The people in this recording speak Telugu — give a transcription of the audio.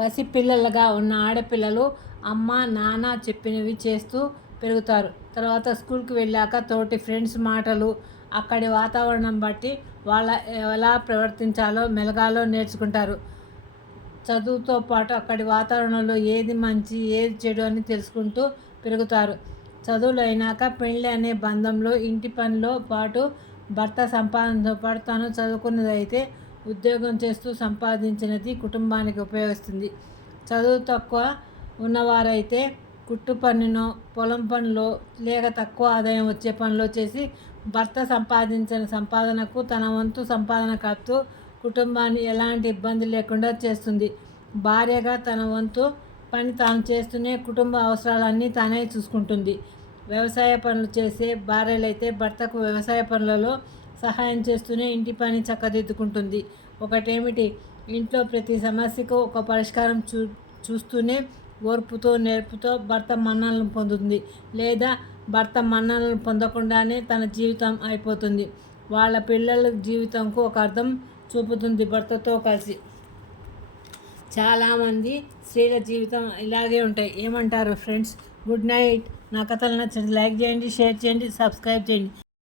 పసిపిల్లలుగా ఉన్న ఆడపిల్లలు అమ్మ నాన్న చెప్పినవి చేస్తూ పెరుగుతారు. తర్వాత స్కూల్కి వెళ్ళాక తోటి ఫ్రెండ్స్ మాటలు, అక్కడి వాతావరణం బట్టి వాళ్ళ ఎలా ప్రవర్తించాలో మెలగాలో నేర్చుకుంటారు. చదువుతో పాటు అక్కడి వాతావరణంలో ఏది మంచి ఏది చెడు అని తెలుసుకుంటూ పెరుగుతారు. చదువులు అయినాక పెళ్ళి అనే బంధంలో ఇంటి పనిలో పాటు భర్త సంపాదనతో పాటు తను చదువుకున్నదైతే ఉద్యోగం చేస్తూ సంపాదించినది కుటుంబానికి ఉపయోగిస్తుంది. చదువు తక్కువ ఉన్నవారైతే కుట్టు పనినో పొలం పనిలో లేక తక్కువ ఆదాయం వచ్చే పనిలో చేసి భర్త సంపాదించిన సంపాదనకు తన వంతు సంపాదన కలుపుతూ కుటుంబాన్ని ఎలాంటి ఇబ్బంది లేకుండా చేస్తుంది. భార్యగా తన వంతు పని తాను చేస్తూనే కుటుంబ అవసరాలన్నీ తానే చూసుకుంటుంది. వ్యవసాయ పనులు చేసే భార్యలైతే భర్తకు వ్యవసాయ పనులలో సహాయం చేస్తూనే ఇంటి పని చక్కదిద్దుకుంటుంది. ఒకటేమిటి, ఇంట్లో ప్రతి సమస్యకు ఒక పరిష్కారం చూస్తూనే ఓర్పుతో నేర్పుతో భర్త మన్ననలు పొందుతుంది. లేదా భర్త మన్ననలు పొందకుండానే తన జీవితం అయిపోతుంది. వాళ్ళ పిల్లల జీవితంకు ఒక అర్థం చూపుతుంది భర్తతో కలిసి. చాలామంది స్త్రీల జీవితం ఇలాగే ఉంటాయి. ఏమంటారు ఫ్రెండ్స్? Good night. నా కథలు నచ్చినట్లయితే లైక్ చేయండి, షేర్ చేయండి, సబ్స్క్రైబ్ చేయండి.